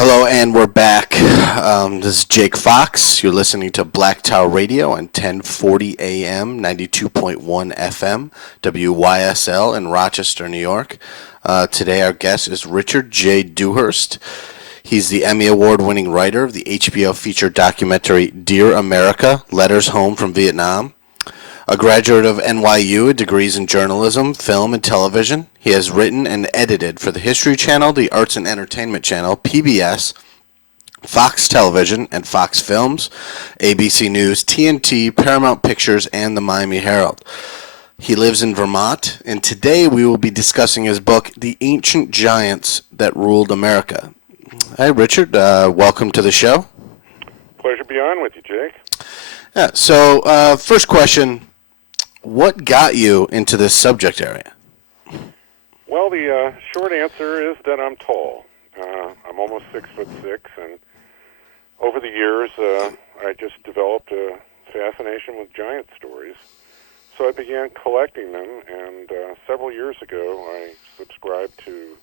Hello, and we're back. This is Jake Fox. You're listening to Black Tower Radio on 1040 AM, 92.1 FM, WYSL in Rochester, New York. Today our guest is Richard J. Dewhurst. He's the Emmy Award-winning writer of the HBO feature documentary Dear America, Letters Home from Vietnam. A graduate of NYU with degrees in journalism, film, and television, he has written and edited for the History Channel, the Arts and Entertainment Channel, PBS, Fox Television, and Fox Films, ABC News, TNT, Paramount Pictures, and the Miami Herald. He lives in Vermont, and today we will be discussing his book, The Ancient Giants That Ruled America. Hi, Richard. Welcome to the show. Pleasure to be on with you, Jake. Yeah, so first question. What got you into this subject area? Well, the short answer is that I'm tall. I'm almost 6'6", and over the years, I just developed a fascination with giant stories. So I began collecting them, and several years ago, I subscribed to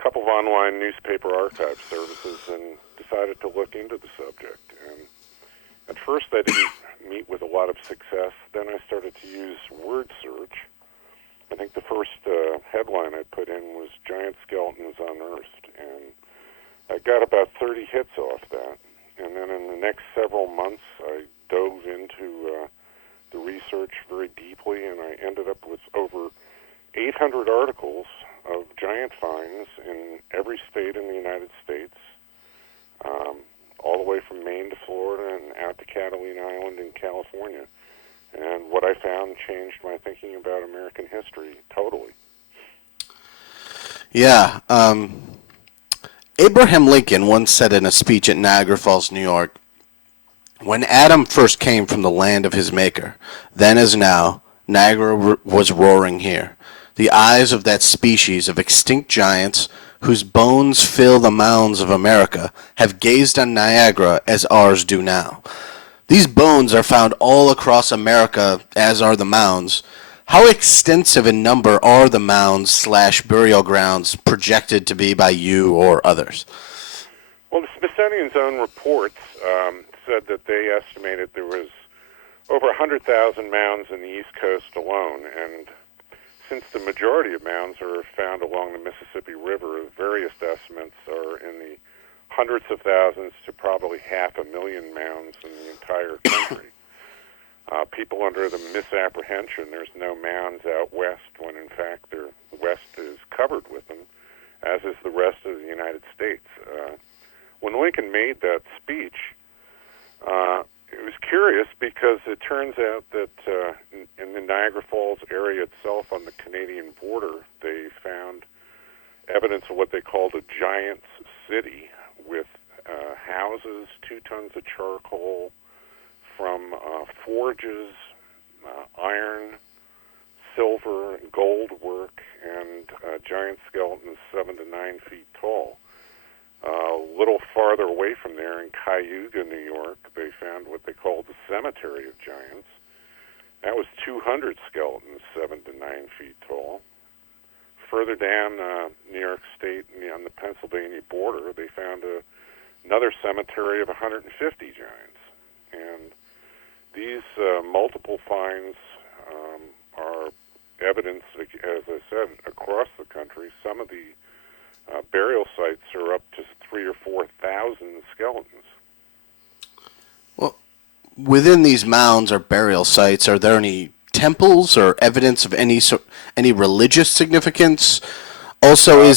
a couple of online newspaper archive services and decided to look into the subject. And at first, I didn't meet with a lot of success. Then I started to use word search. I think the first headline I put in was Giant Skeletons Unearthed, and I got about 30 hits off that. And then in the next several months, I dove into the research very deeply, and I ended up with over 800 articles of giant finds in every state in the United States, all the way from Maine to Florida and out to Catalina Island in California. And what I found changed my thinking about American history totally. Yeah. Abraham Lincoln once said in a speech at Niagara Falls, New York, "When Adam first came from the land of his maker, then as now, Niagara was roaring here. The eyes of that species of extinct giants whose bones fill the mounds of America have gazed on Niagara as ours do now. These bones are found all across America, as are the mounds. How extensive in number are the mounds/burial grounds projected to be by you or others?" Well, the Smithsonian's own reports said that they estimated there was over 100,000 mounds in the East Coast alone, and since the majority of mounds are found along the Mississippi River, various estimates are in the hundreds of thousands to probably 500,000 mounds in the entire country. People under the misapprehension there's no mounds out west, when in fact the west is covered with them, as is the rest of the United States. When Lincoln made that speech, it was curious because it turns out that in the Niagara Falls area itself on the Canadian border, they found evidence of what they called a giant's city with houses, 2 tons of charcoal from forges, iron, silver, and gold work, and giant skeletons 7 to 9 feet tall. A little farther away from there in Cayuga, New York, they found what they called the Cemetery of Giants. That was 200 skeletons, 7 to 9 feet tall. Further down New York State on the Pennsylvania border, they found another cemetery of 150 giants. And these multiple finds are evidence, as I said, across the country. Some of the burial sites are up to 3,000 or 4,000 skeletons. Well, within these mounds or burial sites, are there any temples or evidence of any religious significance? Also,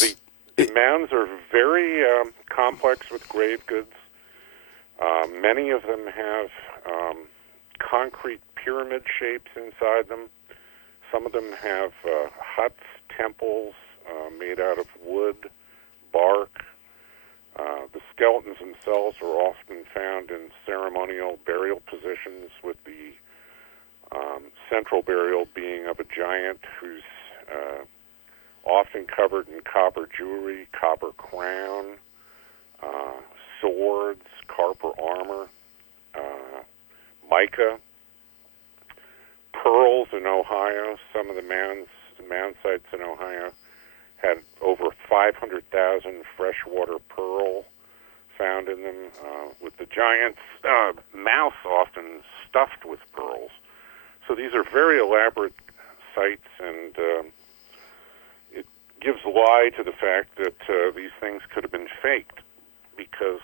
the mounds are very complex with grave goods. Many of them have concrete pyramid shapes inside them. Some of them have huts, temples made out of wood, bark. The skeletons themselves are often found in ceremonial burial positions, with the central burial being of a giant who's often covered in copper jewelry, copper crown, swords, copper armor, mica, pearls in Ohio. Some of the mound sites in Ohio had over 500,000 freshwater pearl found in them, with the giant's mouth often stuffed with pearls. So these are very elaborate sites, and it gives lie to the fact that these things could have been faked, because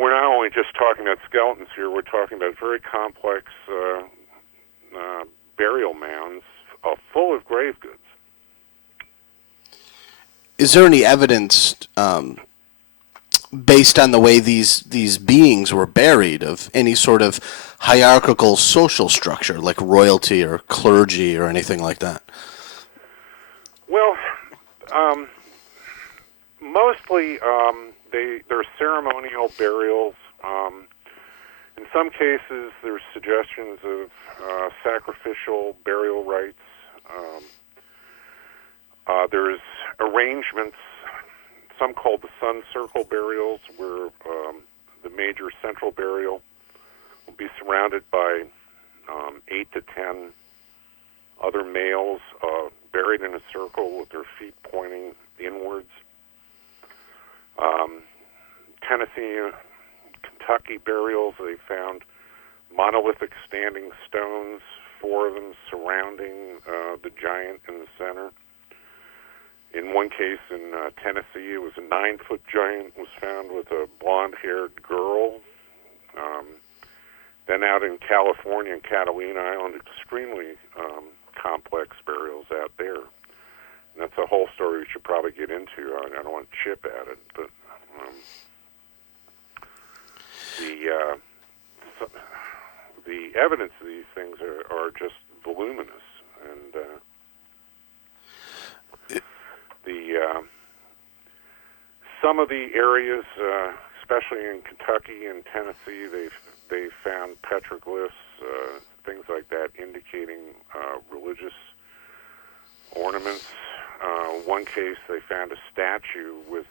we're not only just talking about skeletons here, we're talking about very complex burial mounds full of grave goods. Is there any evidence, based on the way these beings were buried, of any sort of hierarchical social structure, like royalty or clergy or anything like that? Well, mostly they're ceremonial burials. In some cases, there's suggestions of sacrificial burial rites. There's arrangements, some called the sun circle burials, where the major central burial will be surrounded by 8 to 10 other males buried in a circle with their feet pointing inwards. Tennessee, Kentucky burials, they found monolithic standing stones, 4 of them surrounding the giant in the center. In one case in Tennessee, it was a 9-foot giant was found with a blonde-haired girl. Then out in California, in Catalina Island, extremely complex burials out there. And that's a whole story we should probably get into. I don't want to chip at it, but the evidence of these things are just voluminous, and some of the areas, especially in Kentucky and Tennessee, they found petroglyphs, things like that, indicating religious ornaments. One case, they found a statue with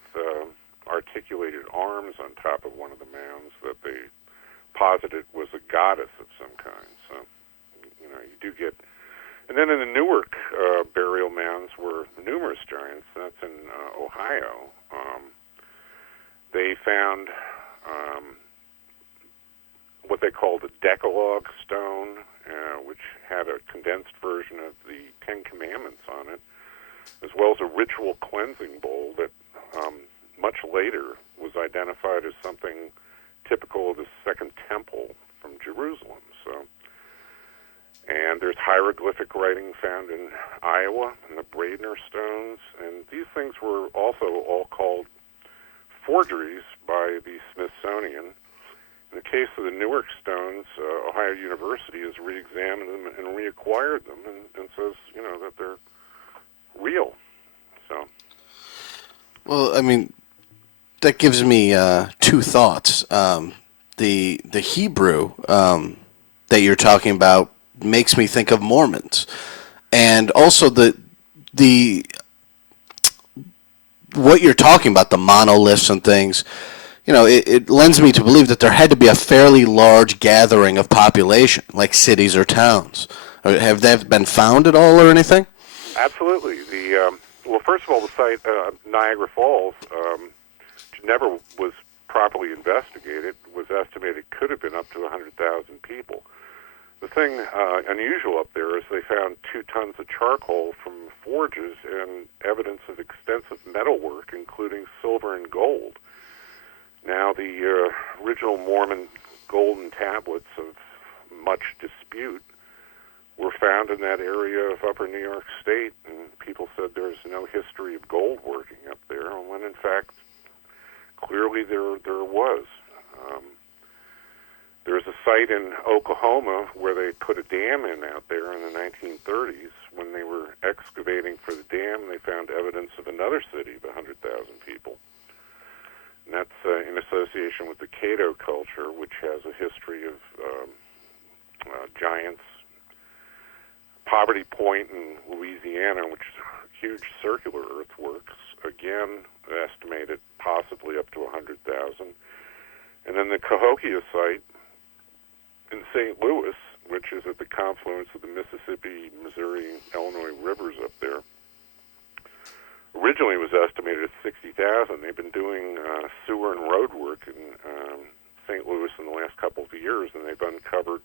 articulated arms on top of one of the mounds that they posited was a goddess of some kind. So, you do get... And then in the Newark burial mounds were numerous giants. That's in Ohio. They found what they called a Decalogue stone, which had a condensed version of the Ten Commandments on it, as well as a ritual cleansing bowl that much later was identified as something typical of the Second Temple from Jerusalem. And there's hieroglyphic writing found in Iowa in the Braidner stones, and these things were also all called forgeries by the Smithsonian. In the case of the Newark stones, Ohio University has re-examined them and reacquired them, and says, that they're real. So, well, I mean, that gives me two thoughts. The Hebrew that you're talking about makes me think of Mormons, and also the what you're talking about, the monoliths and things. It lends me to believe that there had to be a fairly large gathering of population, like cities or towns. Have they been found at all or anything? Absolutely. Well, first of all, the site, Niagara Falls, which never was properly investigated, was estimated could have been up to 100,000 people. The thing unusual up there is they found 2 tons of charcoal from forges and evidence of extensive metalwork, including silver and gold. Now, the original Mormon golden tablets of much dispute were found in that area of upper New York State, and people said there's no history of gold working up there, when in fact, clearly there was. There's a site in Oklahoma where they put a dam in out there in the 1930s. When they were excavating for the dam, they found evidence of another city of 100,000 people. And that's in association with the Caddo culture, which has a history of giants. Poverty Point in Louisiana, which is huge circular earthworks, again estimated possibly up to 100,000. And then the Cahokia site in St. Louis, which is at the confluence of the Mississippi, Missouri, Illinois rivers up there. originally was estimated at 60,000. They've been doing sewer and road work in St. Louis in the last couple of years, and they've uncovered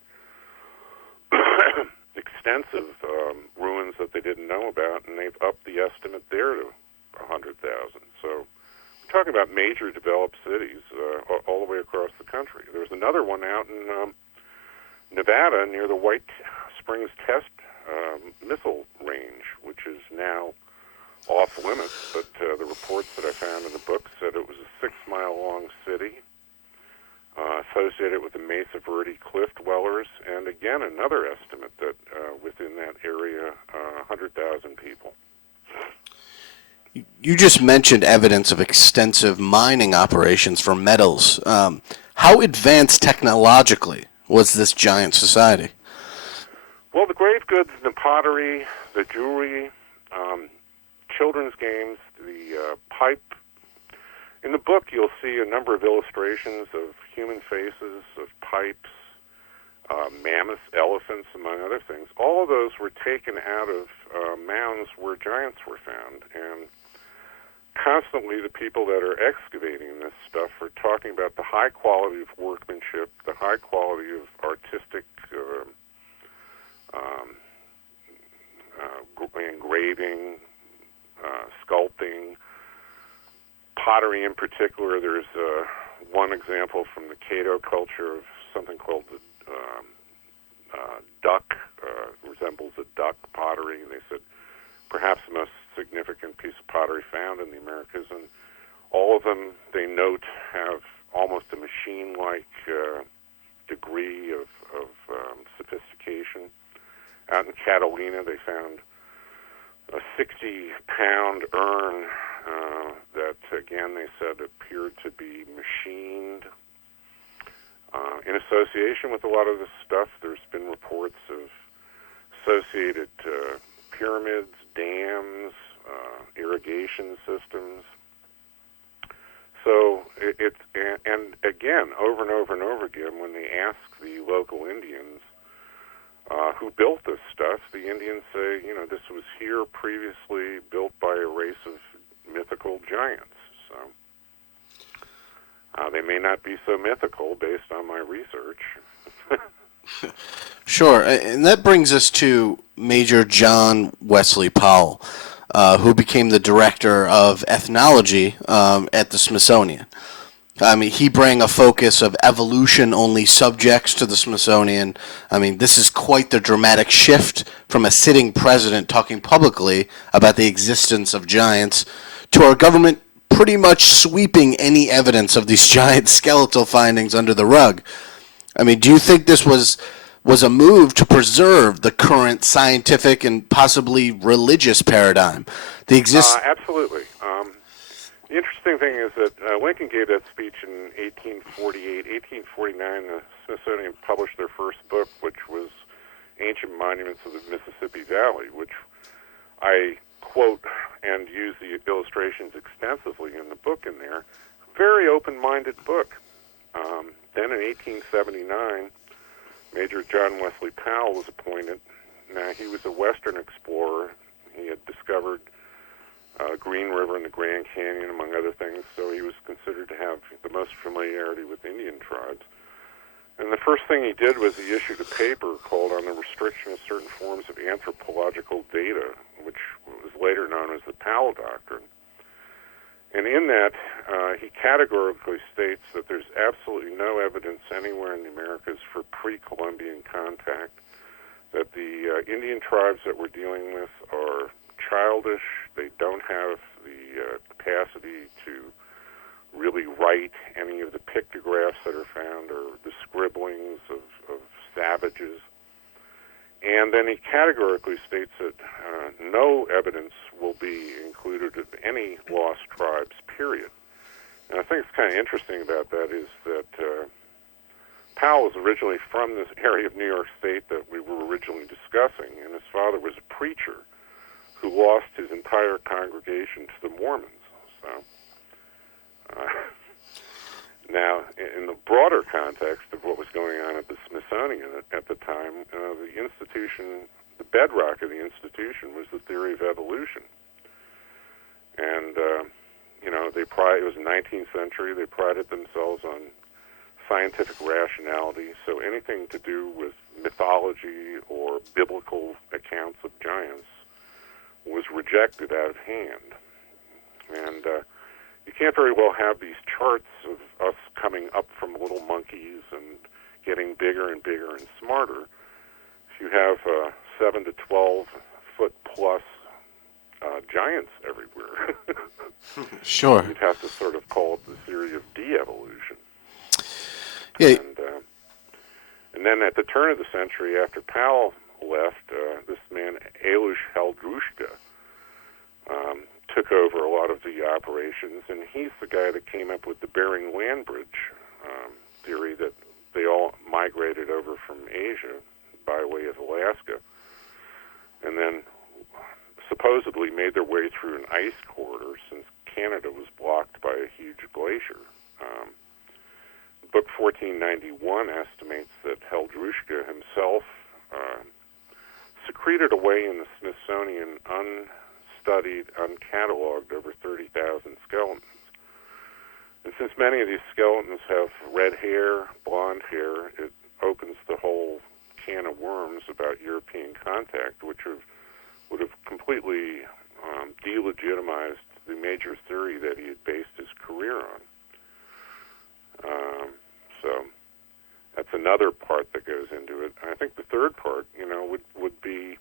extensive ruins that they didn't know about, and they've upped the estimate there to 100,000. So we're talking about major developed cities all the way across the country. There's another one out in Nevada near the White Springs Test missile range, which is now off limits, but the reports that I found in the book said it was a 6-mile-long city associated with the Mesa Verde cliff dwellers, and again, another estimate that within that area, 100,000 people. You just mentioned evidence of extensive mining operations for metals. How advanced technologically was this giant society? Well, the grave goods, the pottery, the jewelry, children's games, the pipe. In the book, you'll see a number of illustrations of human faces, of pipes, mammoths, elephants, among other things. All of those were taken out of mounds where giants were found. And constantly the people that are excavating this stuff are talking about the high quality of workmanship, the high quality of artistic engraving, sculpting, pottery in particular. There's one example from the Caddo culture of something called the duck, resembles a duck pottery, and they said perhaps the most significant piece of pottery found in the Americas, and all of them, they note, have almost a machine-like degree of sophistication. Out in Catalina, they found a 60-pound urn that, again, they said appeared to be machined. In association with a lot of this stuff, there's been reports of associated pyramids, dams, irrigation systems. So and again, over and over and over again, when they ask the local Indians who built this stuff, the Indians say, this was here previously built by a race of mythical giants. So they may not be so mythical based on my research. Sure, and that brings us to Major John Wesley Powell, who became the director of ethnology at the Smithsonian. I mean, he brought a focus of evolution-only subjects to the Smithsonian. I mean, this is quite the dramatic shift from a sitting president talking publicly about the existence of giants to our government pretty much sweeping any evidence of these giant skeletal findings under the rug. I mean, do you think this was a move to preserve the current scientific and possibly religious paradigm? Absolutely. The interesting thing is that Lincoln gave that speech in 1848. 1849, the Smithsonian published their first book, which was Ancient Monuments of the Mississippi Valley, which I quote and use the illustrations extensively in the book in there. Very open-minded book. Then in 1879, Major John Wesley Powell was appointed. Now, he was a Western explorer. He had discovered Green River and the Grand Canyon, among other things, so he was considered to have the most familiarity with Indian tribes. And the first thing he did was he issued a paper called On the Restriction of Certain Forms of Anthropological Data, which was later known as the Powell Doctrine. And in that, he categorically states that there's absolutely no evidence anywhere in the Americas for pre-Columbian contact, that the Indian tribes that we're dealing with are childish. They don't have the capacity to really write any of the pictographs that are found or the scribblings of savages. And then he categorically states that no evidence will be included of any lost tribes, period. And I think it's kind of interesting about that is that Powell was originally from this area of New York State that we were originally discussing, and his father was a preacher who lost his entire congregation to the Mormons. So now, in the broader context of what was going on at the Smithsonian at the time, the institution, the bedrock of the institution was the theory of evolution. And, it was the 19th century. They prided themselves on scientific rationality. So anything to do with mythology or biblical accounts of giants was rejected out of hand. And you can't very well have these charts of us coming up from little monkeys and getting bigger and bigger and smarter. If you have 7 to 12 foot plus giants everywhere, Sure. you'd have to sort of call it the theory of de-evolution. Yeah. And then at the turn of the century, after Powell left, this man, Alois Haldrushka, took over a lot of the operations, and he's the guy that came up with the Bering Land Bridge theory that they all migrated over from Asia by way of Alaska, and then supposedly made their way through an ice corridor since Canada was blocked by a huge glacier. Book 1491 estimates that Haldrushka himself secreted away in the Smithsonian unstudied, uncatalogued over 30,000 skeletons. And since many of these skeletons have red hair, blonde hair, it opens the whole can of worms about European contact, which would have completely delegitimized the major theory that he had based his career on. So that's another part that goes into it. I think the third part, would be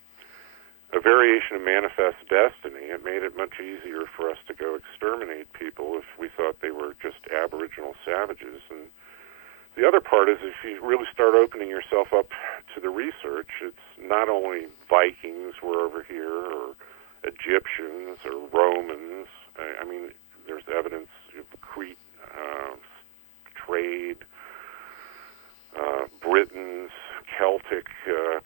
a variation of manifest destiny. It made it much easier for us to go exterminate people if we thought they were just aboriginal savages. And the other part is if you really start opening yourself up to the research, it's not only Vikings were over here or Egyptians or Romans. I mean, there's evidence of Crete trade, Britons, Celtic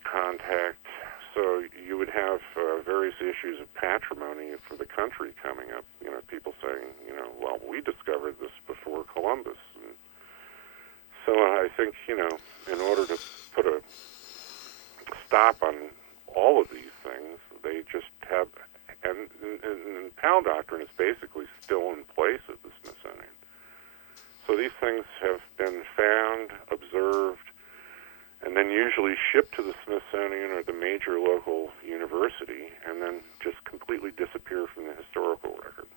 contact. So you would have various issues of patrimony for the country coming up. People saying, well, we discovered this before Columbus. And so I think, in order to put a stop on all of these things, they just have, and Powell doctrine is basically still in place at the Smithsonian. So these things have been found, observed, and then usually shipped to the Smithsonian or the major local university, and then just completely disappear from the historical record.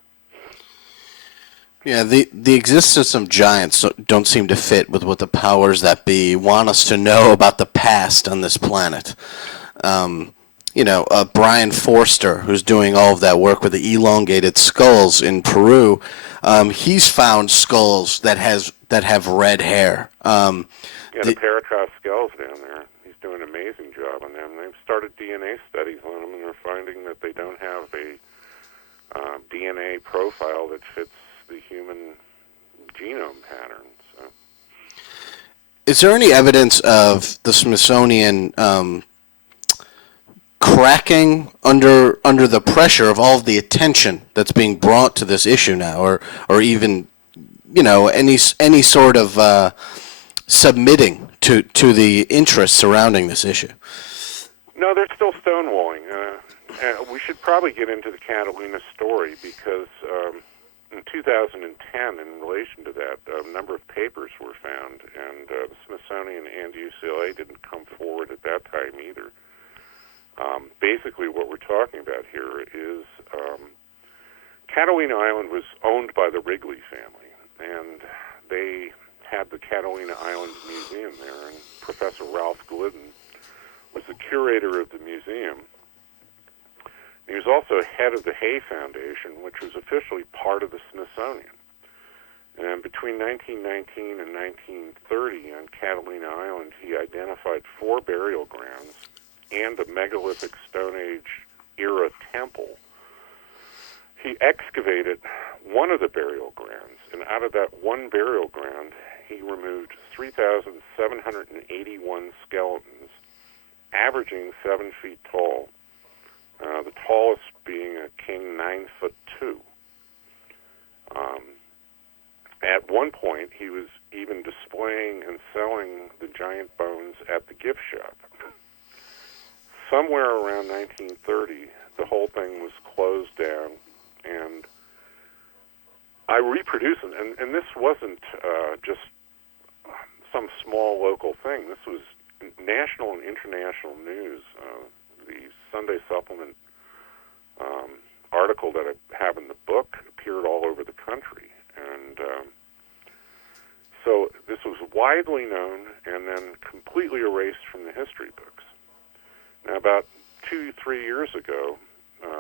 Yeah, the existence of giants don't seem to fit with what the powers that be want us to know about the past on this planet. Brian Forster, who's doing all of that work with the elongated skulls in Peru, he's found skulls that have red hair. The Paracross skulls down there. He's doing an amazing job on them. They've started DNA studies on them, and they're finding that they don't have a DNA profile that fits the human genome pattern. So. Is there any evidence of the Smithsonian cracking under the pressure of all of the attention that's being brought to this issue now, or even any sort of submitting to the interest surrounding this issue? No, they're still stonewalling. We should probably get into the Catalina story because in 2010, in relation to that, a number of papers were found, and the Smithsonian and UCLA didn't come forward at that time either. Basically, what we're talking about here is Catalina Island was owned by the Wrigley family, and they had the Catalina Island Museum there, and Professor Ralph Glidden was the curator of the museum. He was also head of the Hay Foundation, which was officially part of the Smithsonian. And between 1919 and 1930 on Catalina Island, he identified 4 burial grounds and a megalithic Stone Age era temple. He excavated one of the burial grounds, and out of that one burial ground, he removed 3,781 skeletons, averaging 7 feet tall. The tallest being a king 9'2". At one point, he was even displaying and selling the giant bones at the gift shop. Somewhere around 1930, the whole thing was closed down, and I reproduce them, and this wasn't just some small local thing. This was national and international news. The Sunday Supplement article that I have in the book appeared all over the country, and so this was widely known and then completely erased from the history books. Now, about 2-3 years ago,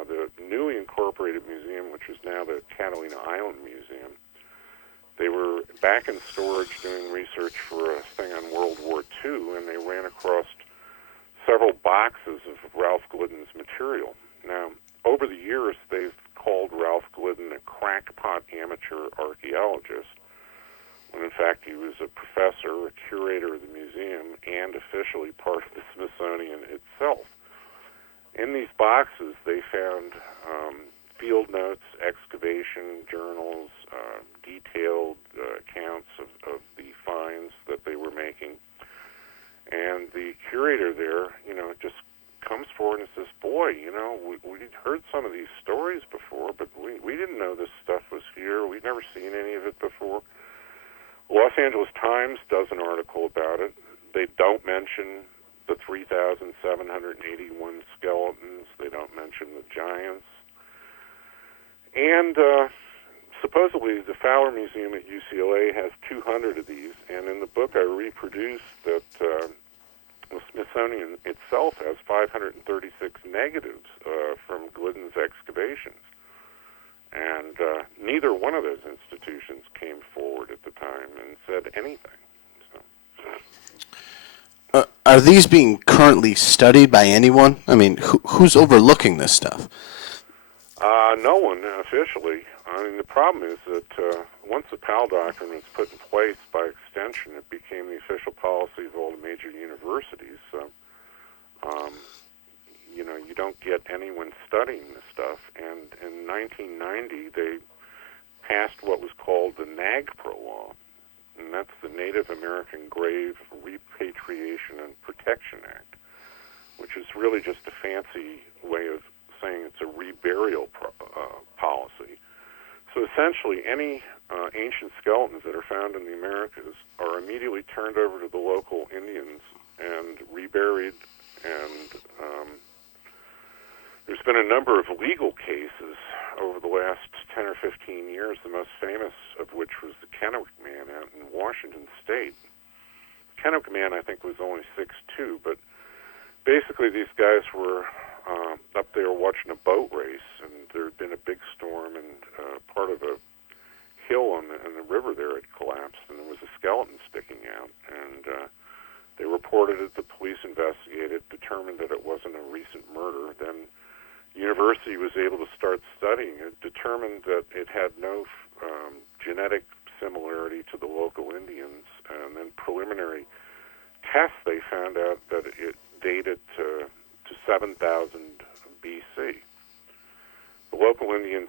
the newly incorporated museum, which is now the Catalina Island Museum, they were back in storage doing research for a thing on World War II, and they ran across several boxes of Ralph Glidden's material. Now, over the years, they've called Ralph Glidden a crackpot amateur archaeologist, when in fact he was a professor, a curator of the museum, and officially part of the Smithsonian itself. In these boxes, they found field notes, excavation journals, detailed accounts of the finds that they were making. And the curator there, just comes forward and says, boy, we'd heard some of these stories before, but we didn't know this stuff was here. We'd never seen any of it before. Los Angeles Times does an article about it. They don't mention the 3,781 skeletons. They don't mention the giants. And supposedly the Fowler Museum at UCLA has 200 of these, and in the book I reproduce that the Smithsonian itself has 536 negatives from Glidden's excavations. And neither one of those institutions came forward at the time and said anything. Are these being currently studied by anyone? I mean, who's overlooking this stuff? No one officially. I mean, the problem is that once the Powell Doctrine was put in place, by extension, it became the official policy of all the major universities. So, you don't get anyone studying this stuff. And in 1990, they passed what was called the NAGPRA law, and that's the Native American Grave Repatriation and Protection Act, which is really just a fancy way of saying it's a reburial policy. So essentially, any ancient skeletons that are found in the Americas are immediately turned over to the local Indians and reburied. And there's been a number of legal cases over the last 10 or 15 years, the most famous of which was the Kennewick Man out in Washington State. Kennewick Man, I think, was only 6'2", but basically these guys were up there watching a boat race, and there had been a big storm, and part of a hill on the river there had collapsed, and there was a skeleton sticking out, and they reported it. The police investigated, determined that it wasn't a recent murder. Then the university was able to start studying it, determined that it had no genetic similarity to the local Indians, and then preliminary tests, they found out that it dated to 7,000 BC. The local Indians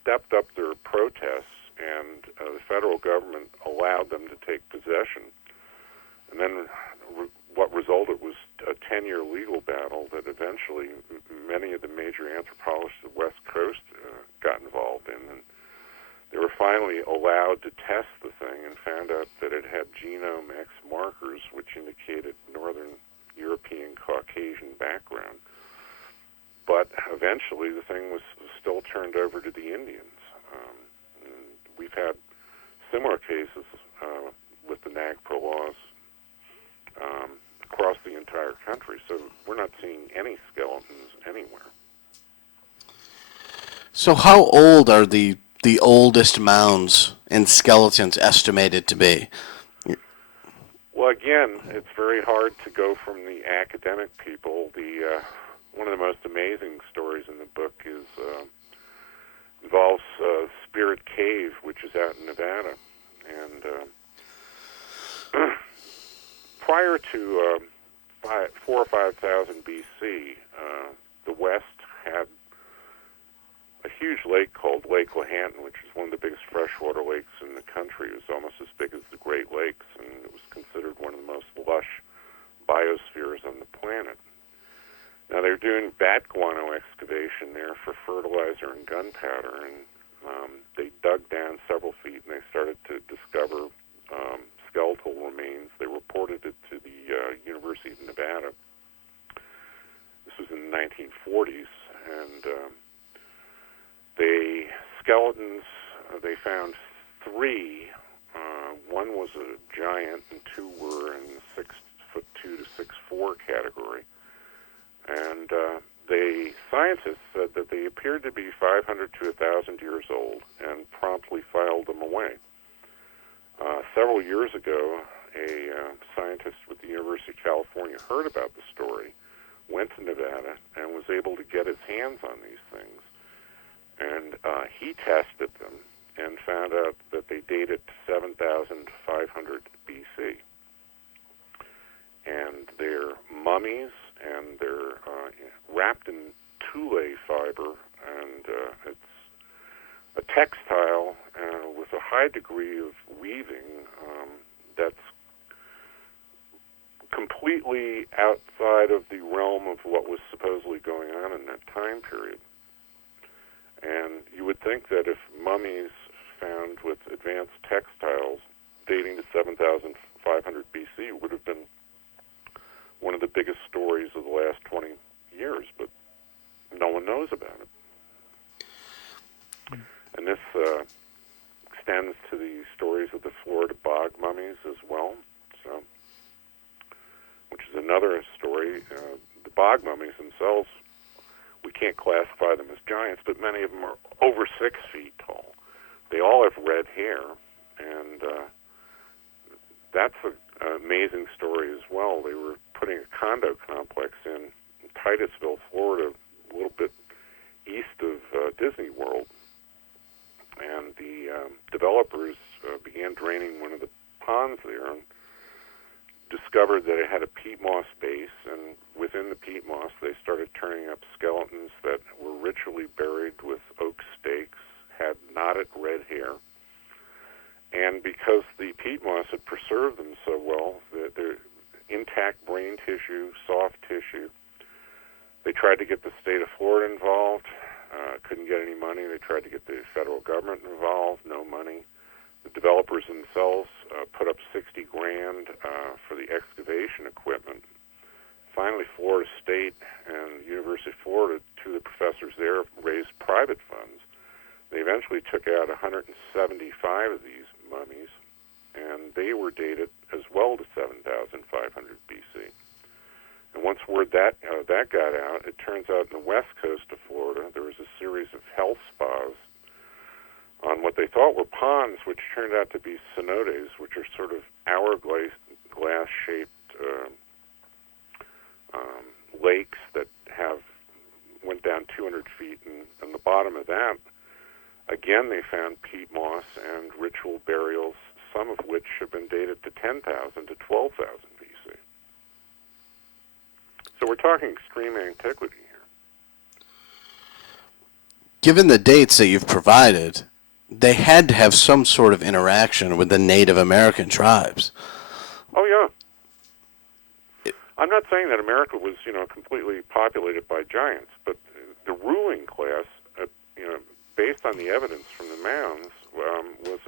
stepped up their protests, and the federal government allowed them to take possession. And then what resulted was a 10-year legal battle that eventually many of the major anthropologists of the West Coast got involved in. And they were finally allowed to test the thing and found out that it had genome X markers, which indicated Northern European Caucasian background. But eventually the thing was still turned over to the Indians. And we've had similar cases with the NAGPRA laws across the entire country. So we're not seeing any skeletons anywhere. So how old are the oldest mounds and skeletons estimated to be? Well, again, it's very hard to go from the academic people. One of the most amazing stories in the book involves Spirit Cave, which is out in Nevada. And prior to 4,000 or 5,000 BC, the West had a huge lake called Lake Lehanton, which is one of the biggest freshwater lakes in the country. It was almost as big as the Great Lakes, and it was considered one of the most lush biospheres on the planet. Now, they're doing bat guano excavation there for fertilizer and gunpowder, and They dug down several feet and they started to discover skeletal remains. They reported it to the University of Nevada. This was in the 1940s, and skeletons, they found three. One was a giant, and two were in the 6'2" to 6'4" category. And the scientists said that they appeared to be 500 to 1,000 years old, and promptly filed them away. Several years ago, a scientist with the University of California heard about the story, went to Nevada, and was able to get his hands on these things. And he tested them and found out that they dated to 7,500 BC. And they're mummies, and they're wrapped in tule fiber, and it's a textile with a high degree of weaving that's completely outside of the realm of what was supposedly going on in that time period. And you would think that if mummies found with advanced textiles dating to 7,500 BC would have been one of the biggest stories of the last 20 years, but no one knows about it. And this extends to the stories of the Florida bog mummies as well, so, which is another story. The bog mummies themselves, we can't classify them as giants, but many of them are over 6 feet tall. They all have red hair, and that's an amazing story as well. They were putting a condo complex in Titusville, Florida, a little bit east of Disney World, and the developers began draining one of the ponds there and discovered that it had a peat moss base, and within the peat moss they started turning up skeletons that were ritually buried with oak stakes, had knotted red hair, and because the peat moss had preserved them so well, their intact brain tissue, soft tissue, they tried to get the state of Florida involved, couldn't get any money. They tried to get the federal government involved, no money. The developers themselves put up $60,000 for the excavation equipment. Finally, Florida State and the University of Florida, two of the professors there, raised private funds. They eventually took out 175 of these mummies, and they were dated as well to 7,500 BC. And once word that got out, it turns out in the west coast of Florida, there was a series of health spas on what they thought were ponds, which turned out to be cenotes, which are sort of hourglass-shaped lakes that went down 200 feet, and on the bottom of that, again, they found peat moss and ritual burials, some of which have been dated to 10,000 to 12,000 BC. So we're talking extreme antiquity here. Given the dates that you've provided, they had to have some sort of interaction with the Native American tribes. Oh, yeah. I'm not saying that America was, completely populated by giants, but the ruling class, based on the evidence from the Mounds, was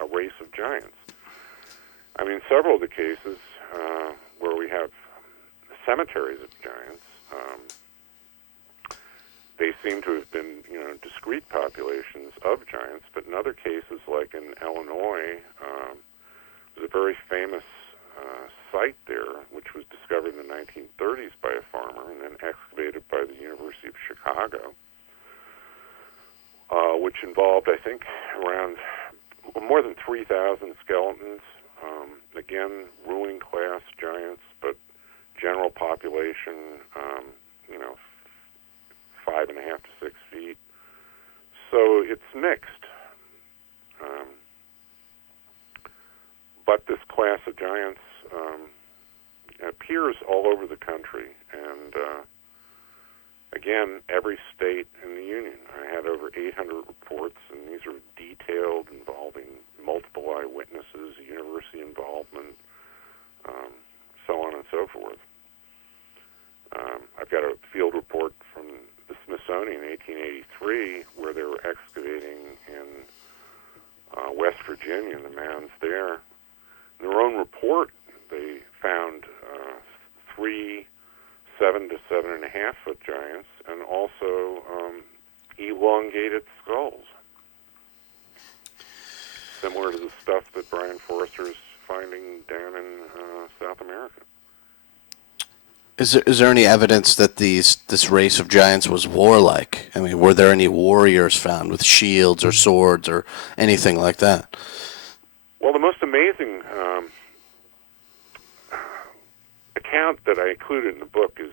a race of giants. I mean, several of the cases where we have cemeteries of giants, they seem to have been, discrete populations of giants, but in other cases, like in Illinois, there's a very famous site there, which was discovered in the 1930s by a farmer and then excavated by the University of Chicago, which involved, I think, around more than 3,000 skeletons. Again, ruling class giants, but general population, 5.5 to 6 feet. So it's mixed. But this class of giants appears all over the country, and again, every state in the Union. I had over 800 reports, and these are detailed, involving multiple eyewitnesses, university involvement, so on and so forth. I've got a field report from the Smithsonian in 1883 where they were excavating West Virginia, the mounds there. In their own report, they found 3 7 to 7.5 foot giants, and also elongated skulls, similar to the stuff that Brian Forrester's finding down in South America. Is there any evidence that this race of giants was warlike? I mean, were there any warriors found with shields or swords or anything like that? Well, the most amazing account that I included in the book is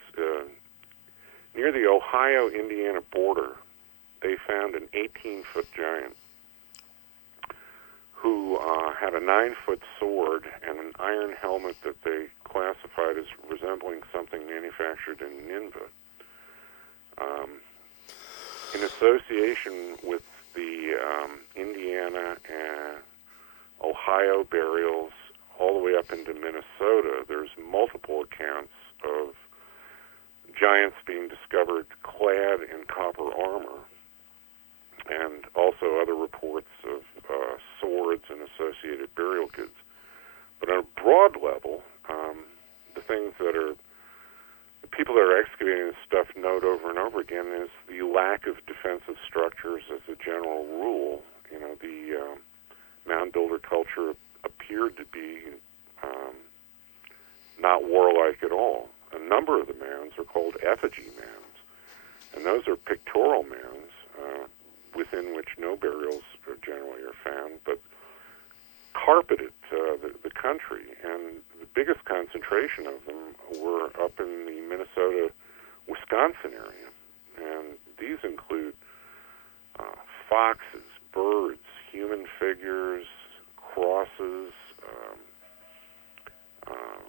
near the Ohio-Indiana border. They found an 18-foot giant who had a 9-foot sword and an iron helmet that they classified as resembling something manufactured in Nineveh. In association with the Indiana and Ohio burials all the way up into Minnesota, there's multiple accounts of giants being discovered clad in copper armor, and also other reports of swords and associated burial goods. But on a broad level, the things that the people that are excavating this stuff note over and over again is the lack of defensive structures as a general rule. You know, the mound builder culture appeared to be not warlike at all. A number of the mounds are called effigy mounds, and those are pictorial mounds within which no burials generally are found, but carpeted the country. And the biggest concentration of them were up in the Minnesota-Wisconsin area. And these include foxes, birds, human figures, crosses,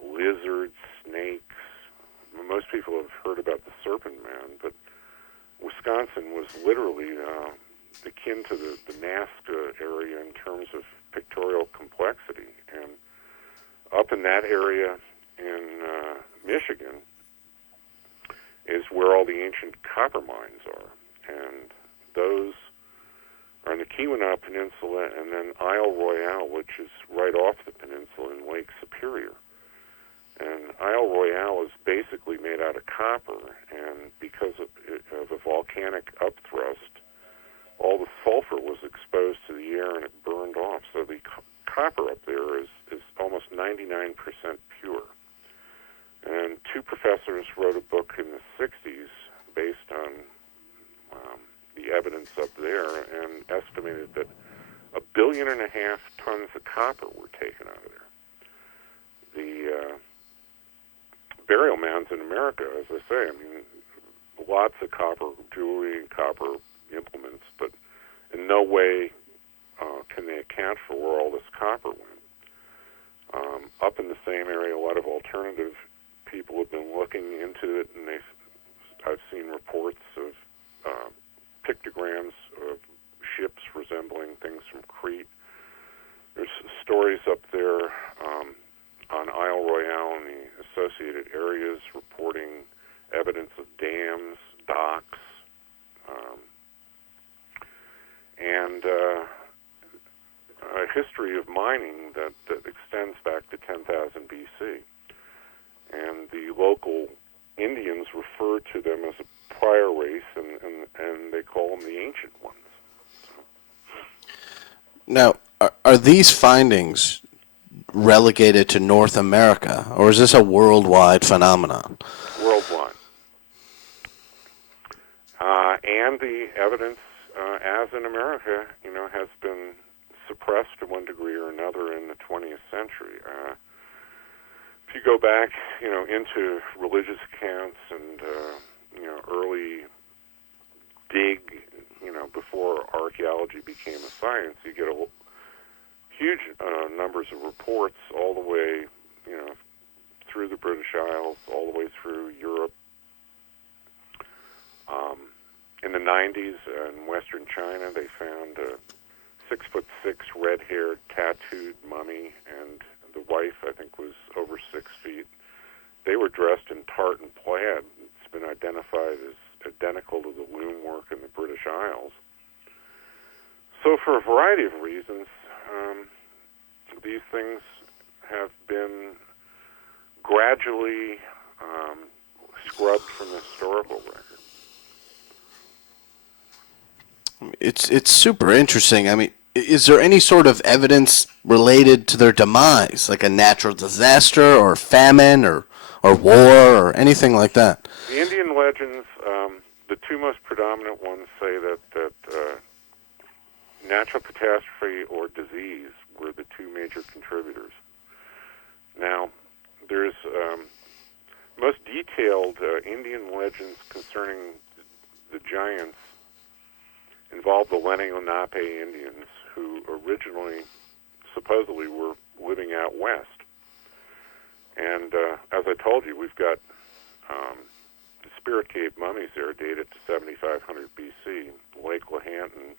lizards, snakes. Most people have heard about the Serpent Mound, but Wisconsin was literally akin to the Nazca area in terms of pictorial complexity. And up in that area in Michigan is where all the ancient copper mines are. And those are on the Keweenaw Peninsula, and then Isle Royale, which is right off the peninsula in Lake Superior. And Isle Royale is basically made out of copper, and because of a volcanic upthrust, all the sulfur was exposed to the air and it burned off. So the copper up there is almost 99% pure. And two professors wrote a book in the 60s based on the evidence up there and estimated that 1.5 billion tons of copper were taken out of there. The burial mounds in America, as I say, I mean, lots of copper jewelry and copper implements, but in no way can they account for where all this copper went. Up in the same area, a lot of alternative people have been looking into it, and I've seen reports of pictograms of ships resembling things from Crete. There's stories up there on Isle Royale and the associated areas reporting evidence of dams, docks, and a history of mining that extends back to 10,000 BC. And the local Indians refer to them as a prior race, and they call them the Ancient Ones. Now, are these findings relegated to North America, or is this a worldwide phenomenon? Worldwide. And the evidence, as in America, has been suppressed to one degree or another in the 20th century. If you go back, into religious accounts and, early dig, before archaeology became a science, you get huge numbers of reports all the way, through the British Isles, all the way through Europe. In the 90s in western China, they found a 6'6" red-haired tattooed mummy, and the wife, I think, was over 6 feet. They were dressed in tartan plaid. It's been identified as identical to the loom work in the British Isles. So for a variety of reasons, these things have been gradually scrubbed from the historical record. It's super interesting. I mean, is there any sort of evidence related to their demise, like a natural disaster or famine or war or anything like that? The Indian legends, the two most predominant ones say that natural catastrophe or disease were the two major contributors. Now, there's most detailed Indian legends concerning the giants involved the Lenape Indians, who originally supposedly were living out west. And as I told you, we've got the Spirit Cave mummies there dated to 7500 BC, Lake Lehanton,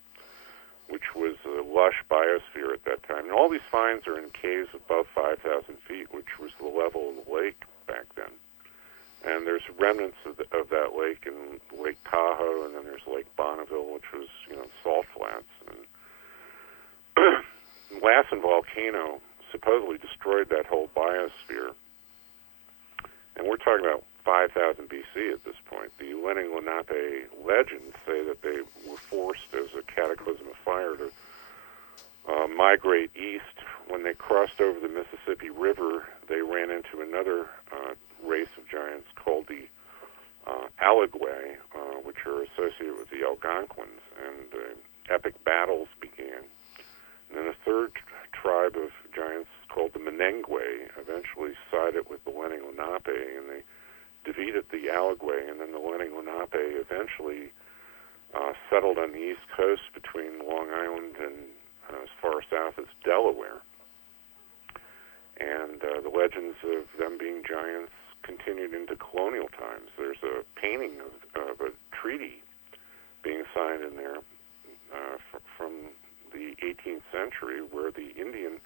which was a lush biosphere at that time. And all these finds are in caves above 5,000 feet, which was the level of the lake back then. And there's remnants of that lake in Lake Tahoe, and then there's Lake Bonneville, which was, salt flats. And Lassen volcano supposedly destroyed that whole biosphere. And we're talking about 5,000 BC at this point. The Lenape legends say that they were forced as a cataclysm of fire to migrate east. When they crossed over the Mississippi River, they ran into another race of giants called the Allegwe, which are associated with the Algonquins, and epic battles began. And then a third tribe of giants called the Menengwe eventually sided with the Lenape, and they defeated the Allegwe, and then the Lenape eventually settled on the east coast between Long Island and as far south as Delaware. And the legends of them being giants continued into colonial times. There's a painting of a treaty being signed in there from the 18th century, where the Indian,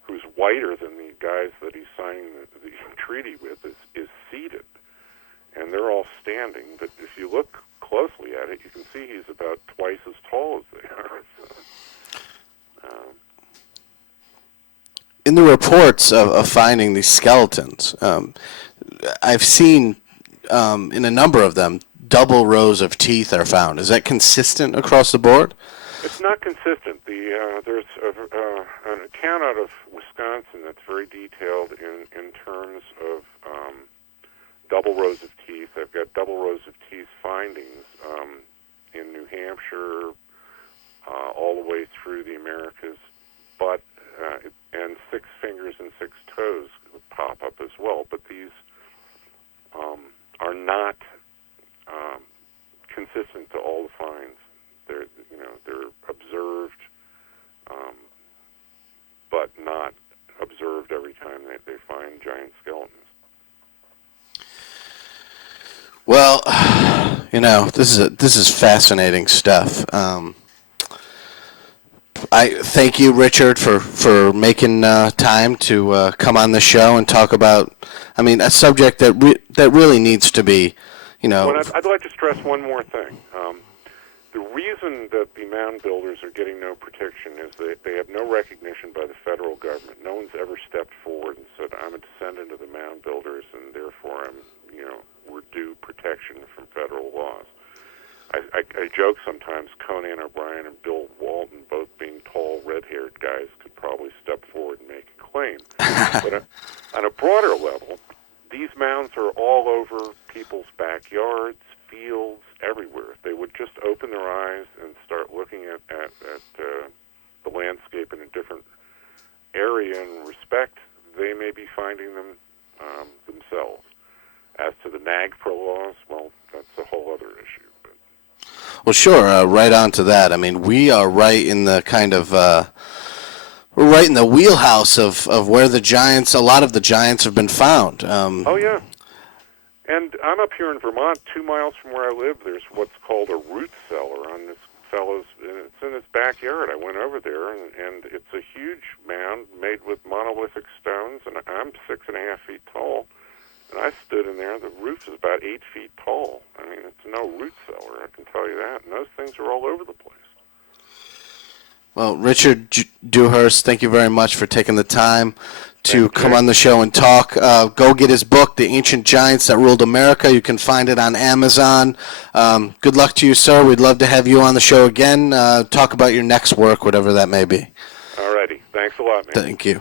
who's whiter than the guys that he's signing the treaty with, is seated. And they're all standing, but if you look closely at it, you can see he's about twice as tall as they are. In the reports of finding these skeletons, I've seen in a number of them, double rows of teeth are found. Is that consistent across the board? It's not consistent. There's an account out of Wisconsin that's very detailed in terms of double rows of teeth. I've got double rows of teeth findings in New Hampshire, all the way through the Americas, but and 6 fingers and 6 toes pop up as well. But these are not consistent to all the finds. They're observed, but not observed every time they find giant skeletons. Well, this is fascinating stuff. I thank you, Richard, for making time to come on the show and talk about, a subject that really needs to be, Well, I'd like to stress one more thing. The reason that the mound builders are getting no protection is that they have no recognition by the federal government. No one's ever stepped forward and said, I'm a descendant of the mound builders, and therefore we're due protection from federal laws. I joke sometimes Conan O'Brien and Bill Walton, both being tall, red-haired guys, could probably step forward and make a claim. But on a broader level, these mounds are all over people's backyards, fields, everywhere. If they would just open their eyes and start looking at the landscape in a different area and respect, they may be finding them themselves. As to the NAGPRA laws, well, that's a whole other issue. Well, sure. Right on to that. We are right in the kind of we're right in the wheelhouse of where a lot of the giants have been found. Oh yeah, and I'm up here in Vermont, 2 miles from where I live. There's what's called a root cellar on this fellow's. It's in his backyard. I went over there, and it's a huge mound made with monolithic stones, and I'm 6.5 feet tall. And I stood in there. The roof is about 8 feet tall. It's no root cellar, I can tell you that. And those things are all over the place. Well, Richard Dewhurst, thank you very much for taking the time to Thank come you. on the show and talk. Go get his book, The Ancient Giants That Ruled America. You can find it on Amazon. Good luck to you, sir. We'd love to have you on the show again. Talk about your next work, whatever that may be. All righty. Thanks a lot, man. Thank you.